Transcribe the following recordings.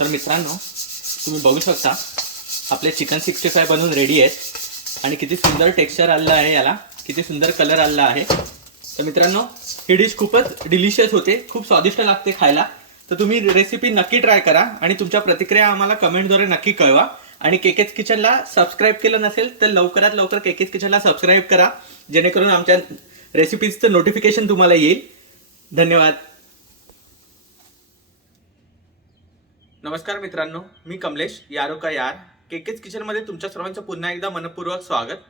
तर मित्रांनो, तुम्ही बघू शकता आपले चिकन 65 बनवून रेडी आहेत आणि किती सुंदर टेक्स्चर आलेलं आहे, याला किती सुंदर कलर आलेला आहे। तर मित्रांनो, ही डिश खूपच डिलिशियस होते, खूप स्वादिष्ट लागते खायला। तर तुम्ही रेसिपी नक्की ट्राय करा आणि तुमच्या प्रतिक्रिया आम्हाला कमेंटद्वारे नक्की कळवा। आणि केकेज किचनला सबस्क्राईब केलं नसेल तर लवकरात लवकर केकेज किचनला सबस्क्राईब करा, जेणेकरून आमच्या रेसिपीजचं नोटिफिकेशन तुम्हाला येईल। धन्यवाद। नमस्कार मित्रांनो, मी कमलेश यारो का यार केकेज किचनमध्ये तुमच्या सर्वांचं पुन्हा एकदा मनपूर्वक स्वागत।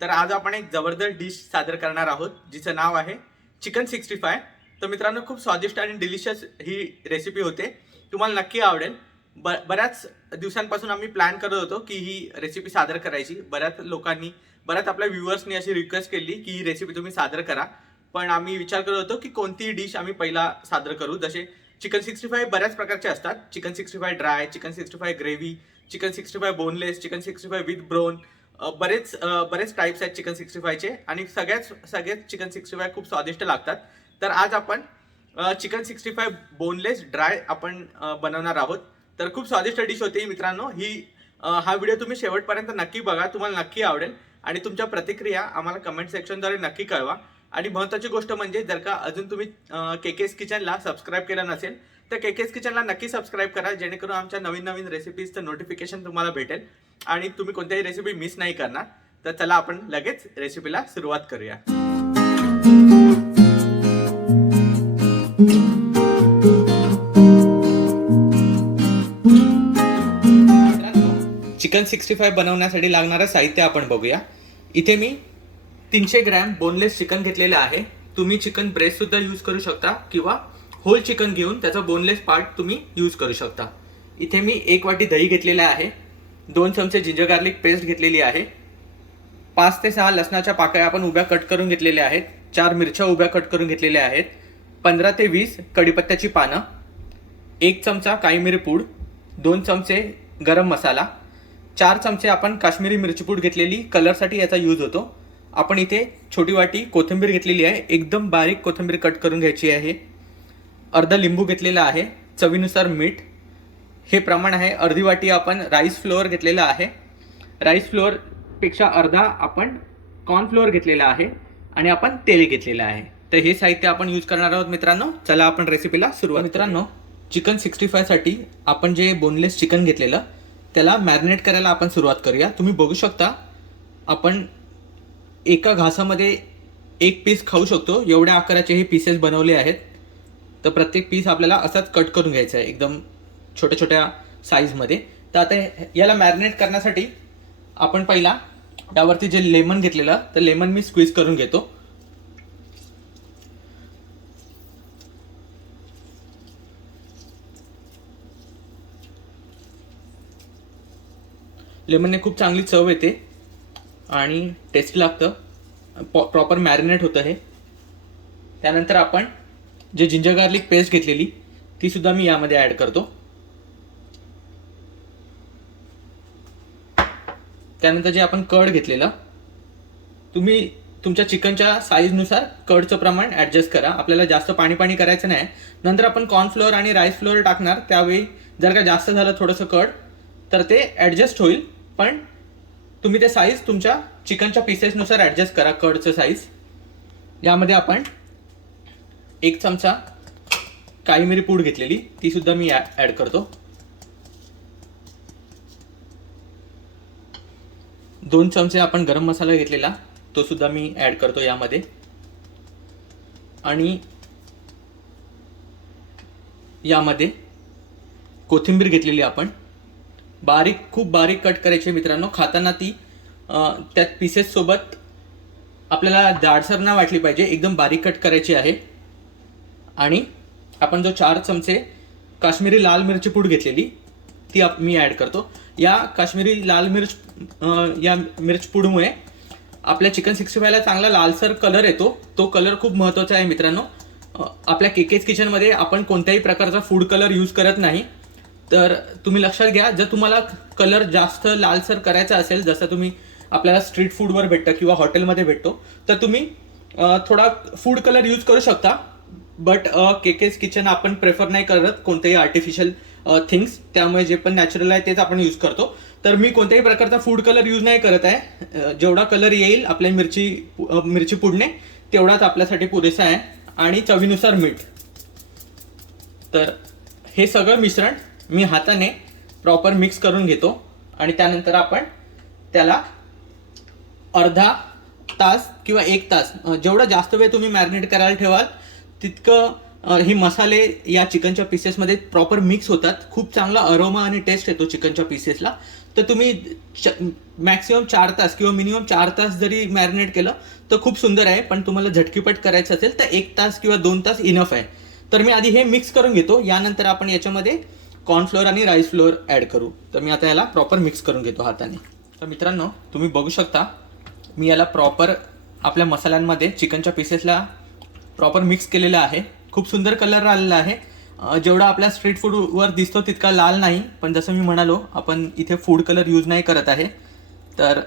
तर आज आपण एक जबरदस्त डिश सादर करणार आहोत, जिचं नाव आहे चिकन 65। तर मित्रांनो, खूप स्वादिष्ट आणि डिलिशियस ही रेसिपी होते, तुम्हाला नक्की आवडेल। बऱ्याच दिवसांपासून आम्ही प्लॅन करत होतो की ही रेसिपी सादर करायची। बऱ्याच आपल्या व्ह्यूअर्सनी अशी रिक्वेस्ट केली की ही रेसिपी तुम्ही सादर करा, पण आम्ही विचार करत होतो की कोणती डिश आम्ही पहिला सादर करू। जसे चिकन 65 बऱ्याच प्रकारचे असतात, chicken 65 dry, chicken 65 gravy, chicken 65 boneless, chicken 65 with bone, बरेच टाइप्स आहेत चिकन 65 चे आणि सगळ्याच चिकन 65 खूप स्वादिष्ट लागतात। तर आज आपण चिकन 65 बोनलेस ड्राय आपण बनवणार आहोत। तर खूप स्वादिष्ट डिश होती मित्रांनो ही। हा व्हिडिओ तुम्ही शेवटपर्यंत नक्की बघा, तुम्हाला नक्की आवडेल आणि तुमच्या प्रतिक्रिया आम्हाला कमेंट सेक्शनद्वारे नक्की कळवा। आणि महत्त्वाची गोष्ट म्हणजे, जर का अजून तुम्ही केकेज किचनला सबस्क्राईब केलं नसेल तर केकेज किचनला नक्की सबस्क्राईब करा, जेणेकरून आमच्या नवीन रेसिपीजचं नोटिफिकेशन तुम्हाला भेटेल आणि तुम्ही कोणत्याही रेसिपी मिस नाही करणार। तर चला आपण लगेच रेसिपीला सुरुवात करूया। चिकन 65 बनवण्यासाठी लागणारं साहित्य आपण बघूया। इथे मी 300 ग्रॅम बोनलेस चिकन घेतलेलं आहे। तुम्ही चिकन ब्रेस्ट सुद्धा यूज करू शकता किंवा होल चिकन घेऊन त्याचा बोनलेस पार्ट तुम्ही यूज करू शकता। इथे मी 1 वाटी दही घेतलेलं आहे, 2 चमचे जिंजर गार्लिक पेस्ट घेतलेली आहे, 5 ते 6 लसणाच्या पाकळ्या आपण उभ्या कट करून घेतलेल्या आहेत, 4 मिरच्या उभ्या कट करून घेतलेल्या आहेत, 15 ते 20 कढीपत्त्याची पानं, 1 चमचा काळी मिरी पूड, 2 चमचे गरम मसाला, 4 चमचे आपण काश्मीरी मिरची पूड घेतलेली, कलरसाठी याचा यूज होतो। आपण इथे छोटी वाटी कोथिंबीर घेतलेली आहे, एकदम बारीक कोथिंबीर कट करून घ्यायची आहे, अर्धा लिंबू घेतलेला आहे, चवीनुसार मीठ हे प्रमाण आहे। अर्धी वाटी आपण राईस फ्लोअर घेतलेला आहे, राईस फ्लोअर पेक्षा अर्धा आपण कॉर्नफ्लोअर घेतलेला आहे आणि आपण तेल घेतलेलं आहे। तर हे साहित्य आपण यूज करणार आहोत मित्रांनो। चला आपण रेसिपीला सुरुवात। मित्रांनो, चिकन 65 साठी आपण जे बोनलेस चिकन घेतलेलं त्याला मॅरिनेट करायला आपण सुरुवात करूया। तुम्ही बघू शकता आपण एका घासामध्ये 1 पीस खाऊ शकतो, एवढ्या आकाराचे हे पीसेस बनवले आहेत। तर प्रत्येक पीस आपल्याला असाच कट करून घ्यायचा आहे, एकदम छोट्या छोट्या साईजमध्ये। तर आता याला मॅरिनेट करण्यासाठी आपण पहिला यावरती जे लेमन घेतलेलं, तर लेमन मी स्क्वीज करून घेतो। लेमनने खूप चांगली चव येते आणि टेस्ट लागतं, प्रॉपर मॅरिनेट होतं हे। त्यानंतर आपण जे जिंजर गार्लिक पेस्ट घेतलेली ती सुद्धा मी यामध्ये ॲड करतो। त्यानंतर जे आपण कर्ड घेतलेलं, तुम्ही तुमच्या चिकनच्या साईजनुसार कर्डचं प्रमाण ॲडजस्ट करा, आपल्याला जास्त पाणी करायचं नाही। नंतर आपण कॉर्नफ्लोअर आणि राईस फ्लोअर टाकणार, त्यावेळी जर का जास्त झालं थोडंसं कर्ड तर ते ॲडजस्ट होईल, पण तुम्ही ते साईज तुमच्या चिकनच्या पीसेसनुसार ॲडजस्ट करा कर्डचं साईज। यामध्ये आपण 1 चमचा काळी मिरी पूड घेतलेली ती सुद्धा मी ॲड करतो, 2 चमचे आपण गरम मसाला घेतलेला तो सुद्धा मी ॲड करतो यामध्ये, आणि यामध्ये कोथिंबीर घेतलेली आपण खूप बारीक कट करायची मित्रांनो। खाताना ती त्यात पीसेस सोबत आपल्याला जाडसर ना वाटली पाहिजे, एकदम बारीक कट करायची आहे। आणि आपण जो 4 चमचे काश्मीरी लाल मिरची पूड घेतलेली ती मी ॲड करतो। या काश्मीरी लाल मिरच पूडमुळे आपल्या चिकन 65 ला चांगला लालसर कलर येतो, तो कलर खूप महत्त्वाचा आहे मित्रांनो। आपल्या केकेज किचनमध्ये आपण कोणत्याही प्रकारचा फूड कलर यूज करत नाही, तर तुम्ही लक्षात घ्या। जर तुम्हाला कलर जास्त लालसर करायचा असेल, जसं तुम्ही आपल्याला स्ट्रीट फूडवर भेटतं किंवा हॉटेलमध्ये भेटतो, तर तुम्ही थोडा फूड कलर यूज करू शकता। बट केकेज किचन आपण प्रेफर नाही करत कोणतेही आर्टिफिशियल थिंग्स, त्यामुळे जे पण नॅचरल आहे तेच आपण यूज करतो. तर मी कोणत्याही प्रकारचा फूड कलर यूज नाही करत आहे. जेवढा कलर येईल आपल्या मिरची पुडणे तेवढाच आपल्यासाठी पुरेसा आहे. आणि चवीनुसार मीठ. तर हे सगळं मिश्रण मी हाताने प्रॉपर मिक्स करून घेतो आणि त्यानंतर आपण त्याला अर्धा तास किंवा 1 तास, जेवढा जास्त वेळ तुम्ही मॅरिनेट करायला ठेवाल तितकं हे मसाले या चिकनच्या पीसेसमध्ये प्रॉपर मिक्स होतात. खूप चांगला अरोमा आणि टेस्ट येतो चिकनच्या पीसेसला. तर तुम्ही मॅक्सिमम 4 तास किंवा मिनिमम 4 तास जरी मॅरिनेट केलं तर खूप सुंदर आहे. पण तुम्हाला झटकीपट करायचं असेल तर 1 तास किंवा 2 तास इनफ आहे. तर मी आधी हे मिक्स करून घेतो. यानंतर आपण याच्यामध्ये कॉर्नफ्लोअर आणि राईस फ्लोअर ॲड करू. तर मी आता याला प्रॉपर मिक्स करून घेतो हाताने. तर मित्रांनो, तुम्ही बघू शकता मी याला प्रॉपर आपल्या मसाल्यांमध्ये चिकनच्या पीसेसला प्रॉपर मिक्स केलेलं आहे. खूप सुंदर कलर आलेला आहे. जेवढा आपल्या स्ट्रीट फूडवर दिसतो तितका लाल नाही, पण जसं मी म्हणालो आपण इथे फूड कलर यूज नाही करत आहे. तर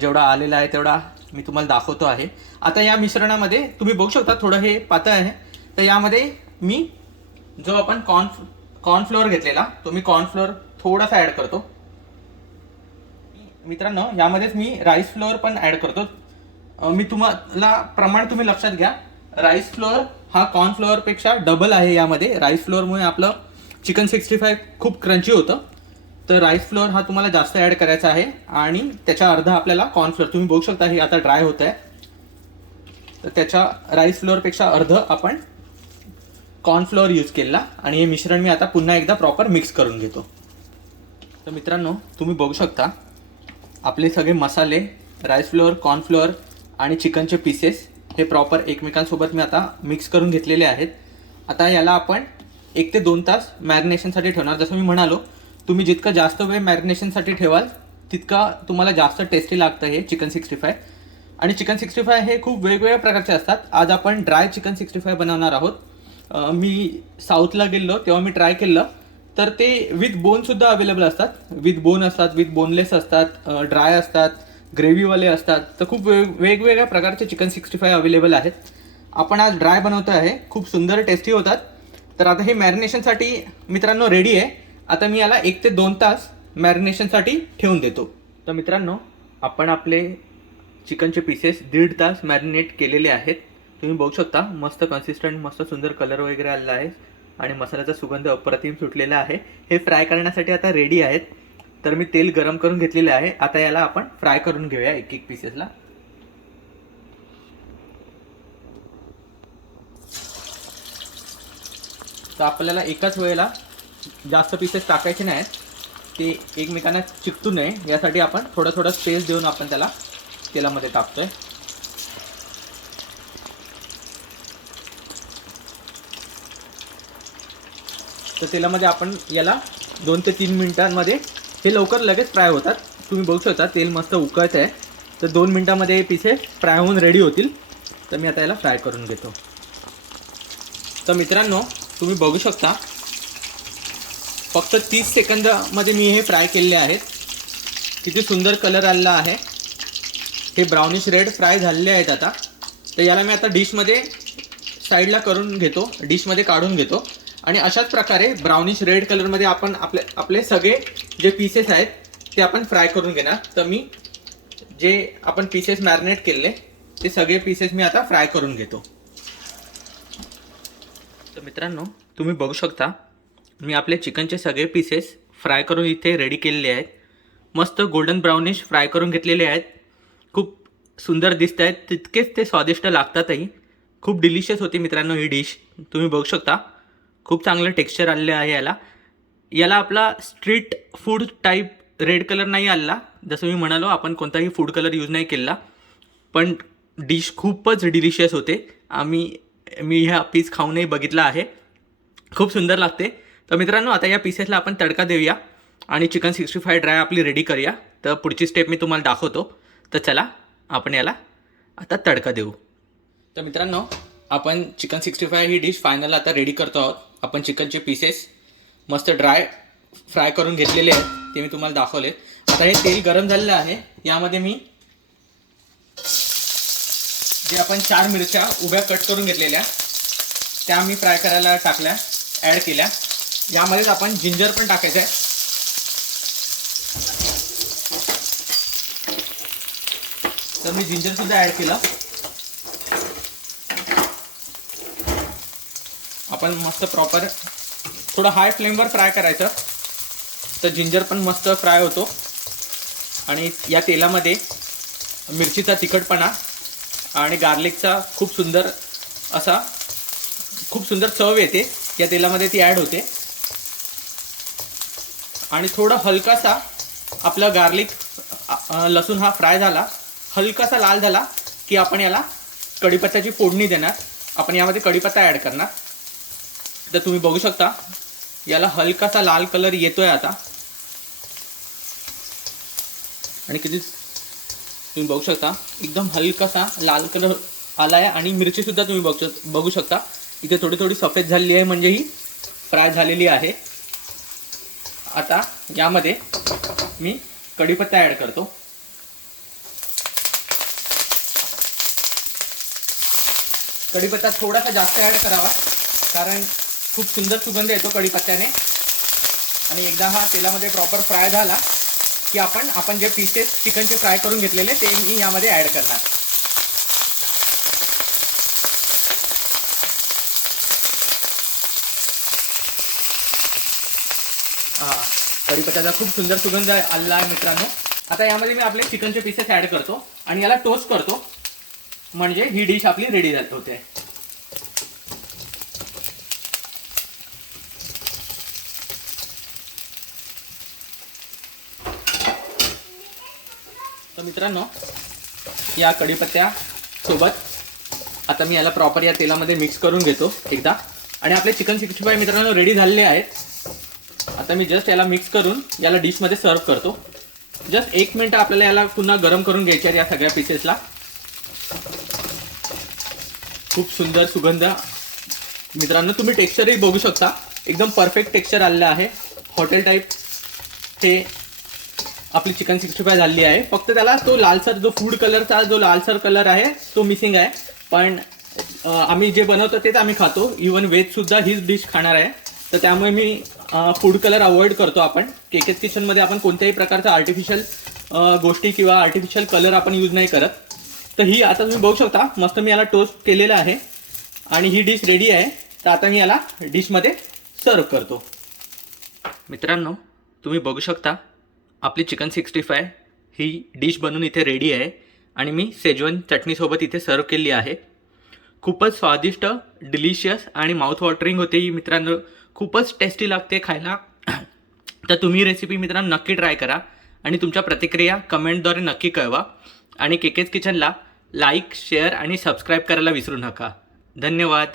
जेवढा आलेला आहे तेवढा मी तुम्हाला दाखवतो आहे. आता या मिश्रणामध्ये तुम्ही बघू शकता थोडं हे पातळ आहे. तर यामध्ये मी जो आपण कॉर्नफ्लोअर घेतलेला तो मी कॉर्नफ्लोअर थोडासा ॲड करतो. मित्रांनो, यामध्येच मी राईस फ्लोअर पण ॲड करतो. मी तुम्हाला प्रमाण तुम्ही लक्षात घ्या. राईस फ्लोअर हा कॉर्नफ्लोअरपेक्षा डबल आहे. यामध्ये राईस फ्लोअरमुळे आपलं चिकन 65 खूप क्रंची होतं. तर राईस फ्लोअर हा तुम्हाला जास्त ॲड करायचा आहे आणि त्याच्या अर्धा आपल्याला कॉर्नफ्लोअर. तुम्ही बघू शकता हे आता ड्राय होत आहे. तर त्याच्या राईस फ्लोअरपेक्षा अर्ध आपण कॉर्नफ्लोअर यूज केला आणि हे मिश्रण मी आता पुन्हा एकदा प्रॉपर मिक्स करून घेतो. तर मित्रांनो, तुम्ही बघू शकता आपले सगळे मसाले, राईस फ्लोअर, कॉर्नफ्लोअर आणि चिकनचे पीसेस हे प्रॉपर एकमेकांसोबत मी आता मिक्स करून घेतलेले आहेत. आता याला आपण 1 ते 2 तास मॅरिनेशनसाठी ठेवणार. जसं मी म्हणालो, तुम्ही जितकं जास्त वेळ मॅरिनेशनसाठी ठेवाल तितका तुम्हाला जास्त टेस्टी लागतं हे चिकन 65. आणि चिकन 65 हे खूप वेगवेगळ्या प्रकारचे असतात. आज आपण ड्राय चिकन 65 बनवणार आहोत. मी साऊथला गेलो तेव्हा मी ट्राय केलं तर ते विथ बोनसुद्धा अवेलेबल असतात. विथ बोन असतात, विथ बोनलेस असतात, ड्राय असतात, ग्रेव्हीवाले असतात. तर खूप वेगवेगळ्या प्रकारचे चिकन 65 अवेलेबल आहेत. आपण आज ड्राय बनवतो आहे. खूप सुंदर टेस्टी होतात. तर आता हे मॅरिनेशनसाठी मित्रांनो रेडी आहे. आता मी याला 1 ते 2 तास मॅरिनेशनसाठी ठेवून देतो. तर मित्रांनो, आपण आपले चिकनचे पीसेस 1.5 तास मॅरिनेट केलेले आहेत. तुम्ही बघू शकता मस्त कन्सिस्टंट, मस्त सुंदर कलर वगैरे आलेला आहे आणि मसाल्याचा सुगंध अप्रतिम सुटलेला आहे. हे फ्राय करण्यासाठी आता रेडी आहेत. तर मी तेल गरम करून घेतलेले आहे. आता याला आपण फ्राय करून घेऊया एक एक पीसेसला. तर आपल्याला एकाच वेळेला जास्त पीसेस टाकायचे नाहीत, ते एकमेकांना चिकटू नये यासाठी आपण थोडं थोडं स्पेस देऊन आपण त्याला तेलामध्ये टाकतोय. तर तेलामध्ये आपण याला 2 ते 3 मिनिटांमध्ये, हे लवकर लगेच फ्राय होतात. तुम्ही बघू शकता तेल मस्त उकळत आहे. तर 2 मिनिटांमध्ये हे पीसेस फ्राय होऊन रेडी होतील. तर मी आता याला फ्राय करून घेतो. तर मित्रांनो, तुम्ही बघू शकता फक्त 30 सेकंदामध्ये मी हे फ्राय केलेले आहेत. किती सुंदर कलर आलेला आहे. हे ब्राउनिश रेड फ्राय झालेले आहेत आता. तर याला मी आता डिशमध्ये साईडला करून घेतो, डिशमध्ये काढून घेतो आणि अशाच प्रकारे ब्राउनिश रेड कलरमध्ये आपण आपले सगळे जे पीसेस आहेत ते आपण फ्राय करून घेणार. तर मी जे आपण पीसेस मॅरिनेट केले ते सगळे पीसेस मी आता फ्राय करून घेतो. तर मित्रांनो, तुम्ही बघू शकता मी आपले चिकनचे सगळे पीसेस फ्राय करून इथे रेडी केलेले आहेत. मस्त गोल्डन ब्राउनिश फ्राय करून घेतलेले आहेत. खूप सुंदर दिसत आहेत, तितकेच ते स्वादिष्ट लागतातही. खूप डिलिशियस होती मित्रांनो ही डिश. तुम्ही बघू शकता खूप चांगलं टेक्स्चर आलेलं आहे याला आपला street food type red colour नाही आला. जसं मी म्हणालो, आपण कोणताही फूड कलर यूज नाही केला, पण डिश खूपच डिलिशियस होते. मी ह्या पीस खाऊनही बघितला आहे, खूप सुंदर लागते. तर मित्रांनो, आता या पीसेसला आपण तडका देऊया आणि चिकन 65 ड्राय आपली रेडी करूया. तर पुढची स्टेप मी तुम्हाला दाखवतो. तर चला आपण याला आता तडका देऊ. तर मित्रांनो, आपण चिकन 65 ही डिश फायनल आता रेडी करतो आहोत. आपण चिकनचे पीसेस मस्त ड्राय फ्राय करून घेतलेले आहेत, ते मी तुम्हाला दाखवले. आता हे तेल गरम झालेलं आहे. यामध्ये मी जे आपण 4 मिरच्या उभ्या कट करून घेतलेल्या त्या मी फ्राय करायला टाकल्या, ॲड केल्या. यामध्येच आपण जिंजर पण टाकायचं आहे. तर मी जिंजर सुद्धा ऍड केलं. आपण मस्त प्रॉपर थोडं हाय फ्लेमवर फ्राय करायचं, तर जिंजर पण मस्त फ्राय होतो. आणि या तेलामध्ये मिरचीचा तिखटपणा आणि गार्लिकचा खूप सुंदर चव येते, या तेलामध्ये ती ॲड होते. आणि थोडं हलकासा आपला गार्लिक लसूण हा फ्राय झाला, हलकासा लाल झाला की आपण याला कढीपत्त्याची फोडणी देणार. आपण यामध्ये कढीपत्ता ॲड करणार. तर तुम्ही बघू शकता याला हलकासा लाल कलर येतोय आता. आणि किती तुम्ही बघू शकता एकदम हलकासा लाल कलर आला आहे. आणि मिरची सुद्धा तुम्ही बघू शकता इथे थोडी थोडी सफेद झालेली आहे, म्हणजे ही फ्राय झालेली आहे. आता यामध्ये मी कढीपत्ता ॲड करतो. कढीपत्ता थोडासा जास्त ॲड करावा, कारण खूप सुंदर सुगंध येतो कढीपत्त्याने. आणि एकदा हा तेलामध्ये प्रॉपर फ्राय झाला की आपण जे पीसेस चिकनचे फ्राय करून घेतलेले ते मी यामध्ये ॲड करणार. कढीपत्त्याचा खूप सुंदर सुगंध आलेला आहे मित्रांनो. आता यामध्ये मी आपले चिकनचे पीसेस ॲड करतो आणि याला टोस्ट करतो, म्हणजे ही डिश आपली रेडी होते. तर मित्रांनो, या कढीपत्त्यासोबत आता मी याला प्रॉपर या तेलामध्ये मिक्स करून घेतो एकदा. आणि आपले चिकन 65 मित्रांनो रेडी झालेले आहेत. आता मी जस्ट याला मिक्स करून याला डिशमध्ये सर्व करतो. जस्ट 1 मिनिट आपल्याला याला पुन्हा गरम करून घ्यायचे आहे या सगळ्या पीसेसला. खूप सुंदर सुगंध मित्रांनो, तुम्ही टेक्स्चरही बघू शकता, एकदम परफेक्ट टेक्स्चर आलेलं आहे. हॉटेल टाईप हे आपली चिकन 65 झाली आहे. फक्त त्याला तो लालसर जो फूड कलरचा जो लालसर कलर आहे तो मिसिंग आहे. पण आम्ही जे बनवतो तेच आम्ही खातो. इवन व्हेजसुद्धा हीच डिश खाणार आहे. तर त्यामुळे मी फूड कलर अवॉइड करतो. आपण केकेस किचनमध्ये आपण कोणत्याही प्रकारचा आर्टिफिशियल गोष्टी किंवा आर्टिफिशियल कलर आपण यूज नाही करत. तर ही आता तुम्ही बघू शकता मस्त मी याला टोस्ट केलेलं आहे आणि ही डिश रेडी आहे. तर आता मी याला डिशमध्ये सर्व करतो. मित्रांनो, तुम्ही बघू शकता आपली चिकन 65 ही डिश बनून इथे रेडी आहे आणि मी शेजवान चटणीसोबत इथे सर्व केली आहे. खूपच स्वादिष्ट, डिलिशियस आणि माउथ वॉटरिंग होते ही मित्रांनो. खूपच टेस्टी लागते खायला. तर तुम्ही रेसिपी मित्रांनो नक्की ट्राय करा आणि तुमच्या प्रतिक्रिया कमेंटद्वारे नक्की कळवा. आणि केकेस किचनला लाईक, शेअर आणि सबस्क्राईब करायला विसरू नका. धन्यवाद.